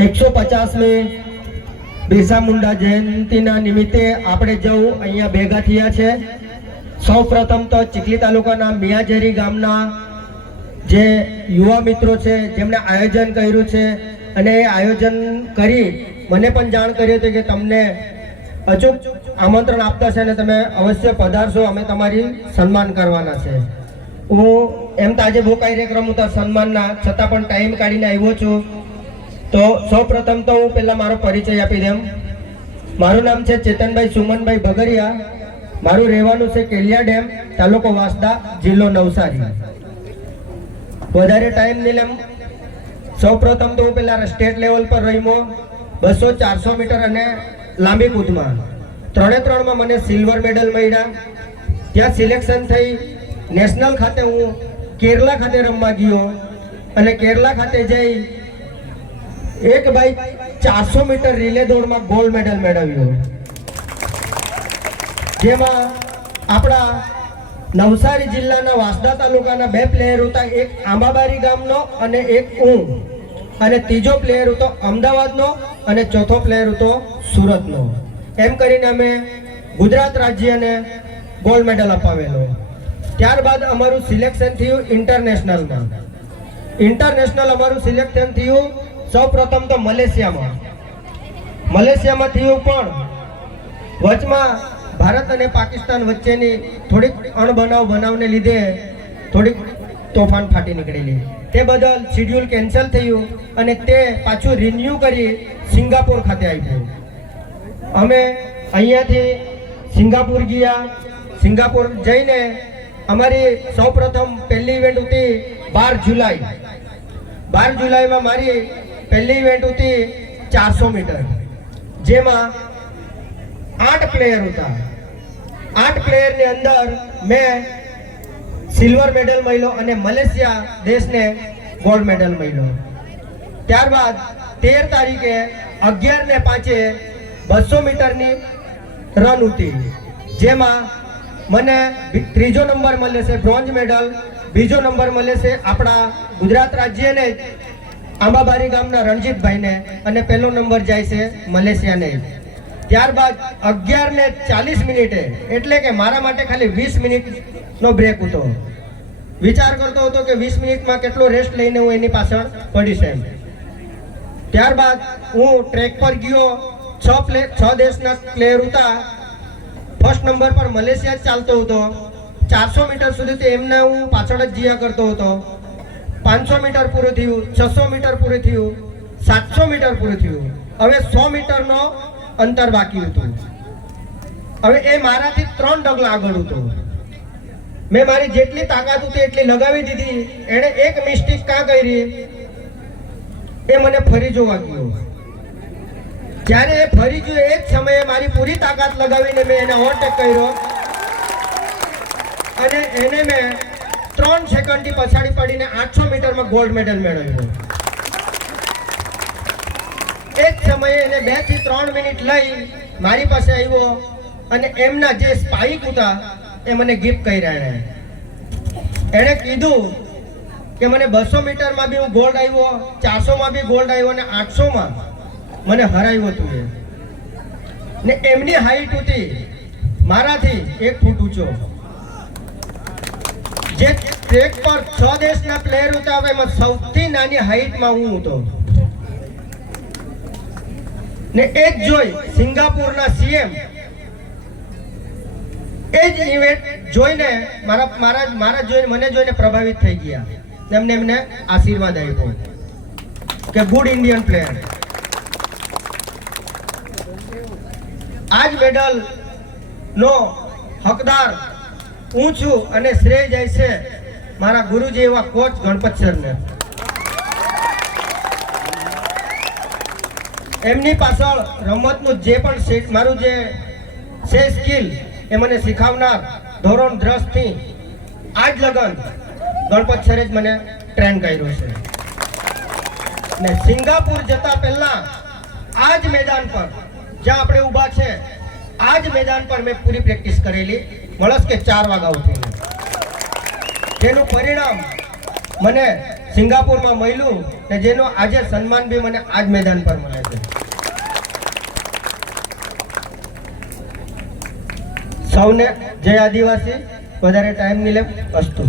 એકસો પચાસમી બિરસા મુંડા જયંતિના નિમિત્તે આપણે જવું અહીંયા ભેગા થયા છે. સૌ પ્રથમ તો ચીખલી તાલુકાના મિયાઝેરી ગામના જે યુવા મિત્રો છે, જેમણે આયોજન કર્યું છે અને એ આયોજન કરી મને પણ જાણ કરી હતી કે તમને અચૂક આમંત્રણ આપતા છે અને તમે અવશ્ય પધારશો, અમે તમારી સન્માન કરવાના છે. હું એમ તો આજે બહુ કાર્યક્રમ હતા સન્માનના, છતાં પણ ટાઈમ કાઢીને આવ્યો છું. તો સૌ પ્રથમ તો હું પહેલાં મારો પરિચય આપી દઉં મારું નામ છે ચેતનભાઈ સુમનભાઈ ભગરિયા. મારું રહેવાનું છે કેલિયા ડેમ, તાલુકો વાસદા, જિલ્લો નવસારી. વધારે ટાઈમ નહીં લેમ. સૌ પ્રથમ તો હું પેલા સ્ટેટ લેવલ પર રહીમો બસો ચારસો મીટર અને લાંબી કૂદમાં. ત્રણે ત્રણમાં મને સિલ્વર મેડલ મળ્યા. ત્યાં સિલેક્શન થઈ. નેશનલ ખાતે હું કેરલા ખાતે રમવા ગયો અને કેરલા ખાતે જઈ એક ભાઈ ચારસો મીટર રિલે દોડમાં ગોલ્ડ મેડલ મેળવ્યો. જેમાં આપણા નવસારી જિલ્લાના વાસદા તાલુકાના બે પ્લેયર હતા, એક આંબાબારી ગામનો અને એક ઊંઘ. અને ત્રીજો પ્લેયર હતો અમદાવાદનો અને ચોથો પ્લેયર હતો સુરતનો. એમ કરીને અમે ગુજરાત રાજ્યને ગોલ્ડ મેડલ અપાવેલો. ત્યારબાદ અમારું સિલેક્શન થયું ઇન્ટરનેશનલમાં ઇન્ટરનેશનલ અમારું સિલેક્શન થયું સૌ પ્રથમ તો મલેશિયામાં. મલેશિયામાં થયું પણ વચમાં ભારત અને પાકિસ્તાન વચ્ચેની થોડીક અણબનાવ બનાવને લીધે થોડીક તોફાન ફાટી નીકળેલી. તે બદલ શિડ્યુલ કેન્સલ થયું અને તે પાછું રિન્યુ કરી સિંગાપોર ખાતે આવ્યું અમે અહીંયાથી સિંગાપુર ગયા. સિંગાપુર જઈને અમારી સૌપ્રથમ પહેલી ઇવેન્ટ હતી બાર જુલાઈ. બાર જુલાઈમાં મારી પહેલી ઇવેન્ટ હતી ચારસો મીટર જેમાં આઠ પ્લેયર હતા. આઠ પ્લેયરની અંદર મેં સિલ્વર મેડલ મળ્યો અને મલેશિયા દેશને ગોલ્ડ મેડલ મળ્યો. ત્યારબાદ તેર તારીખે અગિયાર ને પાંચે બસો મીટરની રન હતી જેમાં મને ત્રીજો નંબર મળે છે બ્રોન્ઝ મેડલ બીજો નંબર મળે છે આપણા ગુજરાત રાજ્યને આંબાબારી ગામના રણજીતભાઈને અને પહેલો નંબર જાય છે મલેશિયાને. ત્યારબાદ અગિયાર ને ચાલીસ મિનિટે, એટલે કે મારા માટે ખાલી વીસ મિનિટનો બ્રેક હતો. વિચાર કરતો હતો કે વીસ મિનિટમાં કેટલો રેસ્ટ લઈને હું એની પાછળ પડીશ એમ. ત્યારબાદ હું ટ્રેક પર ગયો, છ પ્લે, છ દેશના પ્લેયર હતા. ફર્સ્ટ નંબર પર મલેશિયા જ ચાલતો હતો. ચારસો મીટર સુધી તો એમને હું પાછળ જ જીયા કરતો હતો. પાંચસો મીટર પૂરું થયું, છસો મીટર પૂરું થયું, સાતસો મીટર પૂરું થયું. હવે સો મીટરનો અંતર બાકી હતું. હવે એ મારાથી ત્રણ ડગલા આગળ હતું. મેં મારી જેટલી તાકાત હતી, એટલી લગાવી દીધી. એણે એક મિસ્ટેક કાં કરી? એ મને ફરી જોવા ગયો. જ્યારે એ ફરી ગયો, એ જ સમયે મારી પૂરી તાકાત લગાવીને મેં એને ઓવરટેક કર્યો. અને એને મેં ત્રણ સેકન્ડથી પછાડી પડીને આઠસો મીટરમાં ગોલ્ડ મેડલ મેળવ્યો એક સમયે એને બેથી ત્રણ મિનિટ લઈ મારી પાસે આવ્યો અને એમના જે સ્પાઇક હતા એ મને ગિફ્ટ કર્યા એણે એણે કીધું કે મને બસો મીટરમાં બી હું ગોલ્ડ આવ્યો, ચારસોમાં બી ગોલ્ડ આવ્યો અને આઠસોમાં મને હરાવ્યો તું એ. ને એમની હાઈટ હતી મારાથી એક ફૂટ ઊંચો. જે ટ્રેક પર છ દેશના પ્લેયર હતા એમાં સૌથી નાની હાઈટમાં હું હતો. ને એ જ જોઈ સિંગાપુરના સીએમ. એ જ ઇવેન્ટ જોઈને મારા મારા મારા જોઈને, મને જોઈને પ્રભાવિત થઈ ગયા. એમને એમને આશીર્વાદ આપ્યો કે ગુડ ઇન્ડિયન પ્લેયર આ જ મેડલ નો હકદાર હું છું અને શ્રેય જાય છે મારા ગુરુજી એવા કોચ ગણપત સરને. એમની પાછળ રમતનું જે પણ મારું જે છે સ્કિલ એ મને શીખવનાર ધોરણ દ્રષ્ટિ આજ લગન ગણપત સરે જ મને ટ્રેન કર્યો છે. ને સિંગાપુર જતા પહેલા આ જ મેદાન પર જ્યાં આપણે ઊભા છે આ જ મેદાન પર મેં પૂરી પ્રેક્ટિસ કરેલી. મળસ કે ચાર વાગ્યા ઉઠીને. તેનું પરિણામ મને સિંગાપુરમાં મળ્યું ને જેનો આજે સન્માન બી મને આજ મેદાન પર મળે છે. સૌને જય આદિવાસી. વધારે ટાઈમ નહીં લે, અસ્તુ.